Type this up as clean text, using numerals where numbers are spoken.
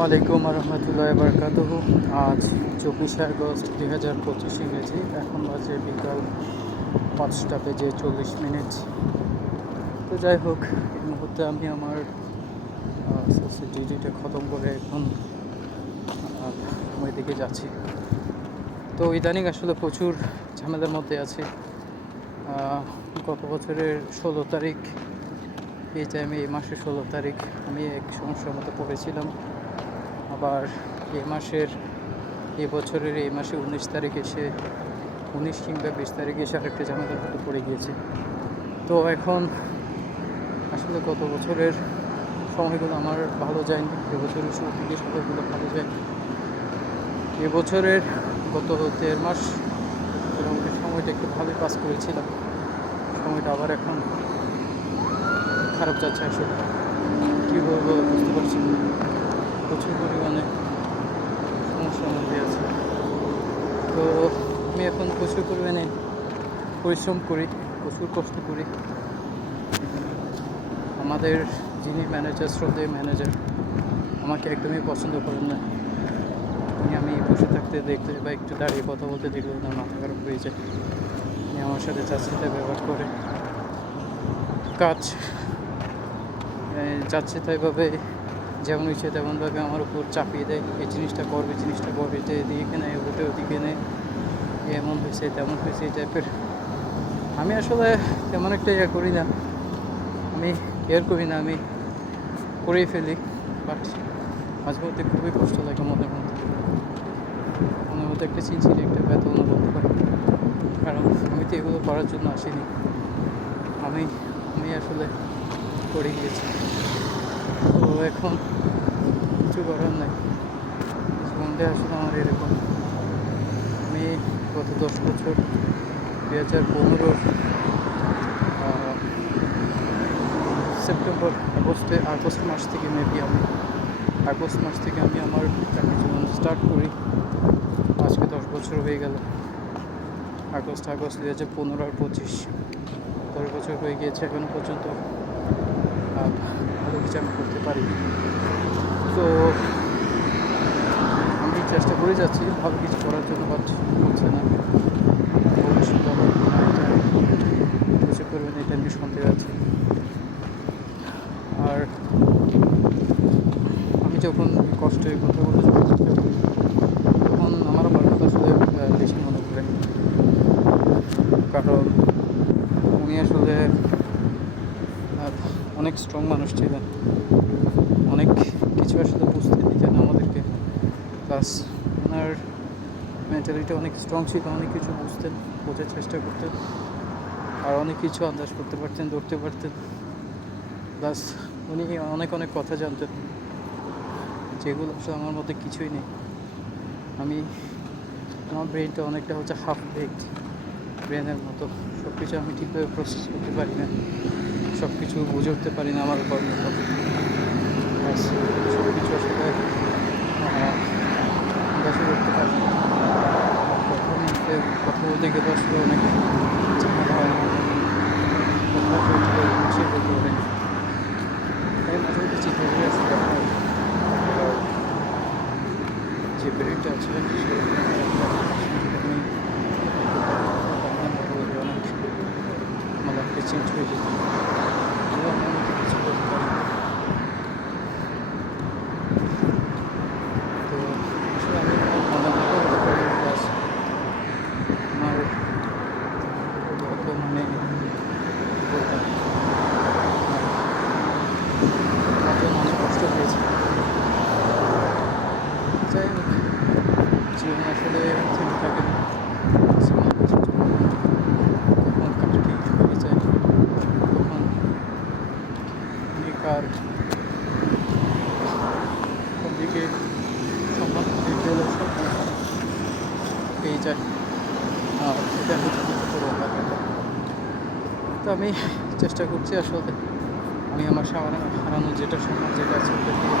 আসসালামু আলাইকুম রহমতুল্লাহ বারকাতুহু। আজ 24শে আগস্ট 2025 ইংরেজি। এখন বাজে বিকাল 5টা বেজে 40 মিনিট। তো যাই হোক, এই মুহূর্তে আমি আমার ডিউটিটা খতম করে এখন ওইদিকে যাচ্ছি। তো ইদানিং আসলে প্রচুর ঝামেলার মধ্যে আছি। গত বছরের 16 তারিখ এই টাইমে, এই মাসের 16 তারিখ আমি এক সমস্যার মধ্যে পড়েছিলাম। আবার এই বছরের এই মাসে 19 তারিখ এসে 19 কিংবা 20 তারিখ এসে আরেকটা ঝামেলার মধ্যে পড়ে গিয়েছি। তো এখন আসলে গত বছরের সময়গুলো আমার ভালো যায়নি, এবছরের শুরু থেকে সময়গুলো ভালো যায়নি। এবছরের গত 1.5 মাস মোটামুটি সময়টা একটু ভালোই পাস করেছিলাম। সময়টা আবার এখন খারাপ যাচ্ছে। আসলে কী বলবো বুঝতে পারছি না, প্রচুর পরিমাণে সমস্যার মধ্যে আছে। তো আমি এখন প্রচুর পরিমাণে পরিশ্রম করি, প্রচুর কষ্ট করি। আমাদের যিনি ম্যানেজার, শ্রদ্ধেয় ম্যানেজার, আমাকে একদমই পছন্দ করেন না। আমি বসে থাকতে দেখতে বা একটু দাঁড়িয়ে কথা বলতে দেখলেও না মাথা খারাপ হয়ে যায়। উনি আমার সাথে যাচ্ছেতে ব্যবহার করে, কাজ যাচ্ছে তাইভাবে যেমন ইচ্ছে তেমনভাবে আমার উপর চাপিয়ে দেয়। এই জিনিসটা কর, এই জিনিসটা কর, এটা এদিকে নেয়, ওটা ওদিকে নেয়, এমন হয়েছে তেমন হয়েছে, এই টাইপের। আমি আসলে তেমন একটা করি না, আমি কেয়ার করি না, আমি করেই ফেলি। বাট মাঝে মধ্যে খুবই কষ্ট লাগে, মনের মধ্যে একটা চিনচিনি একটা ব্যথা অনুভব করে। কারণ আমি তো এগুলো করার জন্য আসিনি, আমি আসলে করে গিয়েছি। তো এখন কিছু করার নাই, জীবনটা আসলে আমার এরকম। আমি গত 10 বছর 2015 সেপ্টেম্বর আগস্ট মাস থেকে আমি আমার চাকরি জীবন স্টার্ট করি। আজকে 10 বছর হয়ে গেল। আগস্ট 2015 আর 25, 10 বছর হয়ে গিয়েছে। এখনো পর্যন্ত ভালো কিছু আমি করতে পারিনি। তো আমি চেষ্টা করে যাচ্ছি ভালো কিছু করার জন্য, বাট হচ্ছে না। ভবিষ্যৎ হবে কিনা এটা প্রচুর পরিমাণে এটা নিয়ে সন্দেহ আছে। আর আমি যখন কষ্টের কথাগুলো যখন চিন্তা করি, তখন আমার কথা আসলে বেশি মনে পড়ে। কারণ উনি আসলে অনেক স্ট্রং মানুষ ছিলেন, অনেক কিছু আসলে বুঝতে দিতেন আমাদেরকে। প্লাস ওনার মেন্টালিটি অনেক স্ট্রং ছিল, অনেক কিছু বোঝার চেষ্টা করতেন, আর অনেক কিছু আন্দাজ করতে পারতেন, ধরতে পারতেন। প্লাস উনি অনেক কথা জানতেন, যেগুলো আসলে আমার মধ্যে কিছুই নেই। আমার ব্রেনটা অনেকটা হচ্ছে হাফ বেকড ব্রেনের মতো। সব কিছু আমি ঠিকভাবে প্রসেস করতে পারি না, সব কিছু বুঝে উঠতে পারি না আমার উপর মতো। সব কিছু আসলে আন্দাজে করতে পারি না। কথা বলতে গেলে আসলে অনেক ঝামেলা হয়, কথা বলতে গুছিয়ে বলতে পারি না। তাই মাঝে মধ্যে চিন্তা করে আসলে আমার যে ব্রেনটা আছে অনেক আমার লাইফটা চেঞ্জ হয়ে যেত। আমি কিছু করতে পারি। তো আসলে আমি আমার প্লাস আমার বর্তমানে বলতাম আমার জন্য অনেক কষ্ট পেয়েছি। যাই হোক, জীবন আসলে থেমে থাকে না। কখন কার কী হয়ে যায়, কখন কার কোন দিকে সম্মান দিলে পেয়ে যায়। আর এটা হচ্ছে কিছু ব্যাপারটা। তো আমি চেষ্টা করছি আসলে আমি আমার হারানো যেটা সম্মান যেটা আছে ওটা দিয়ে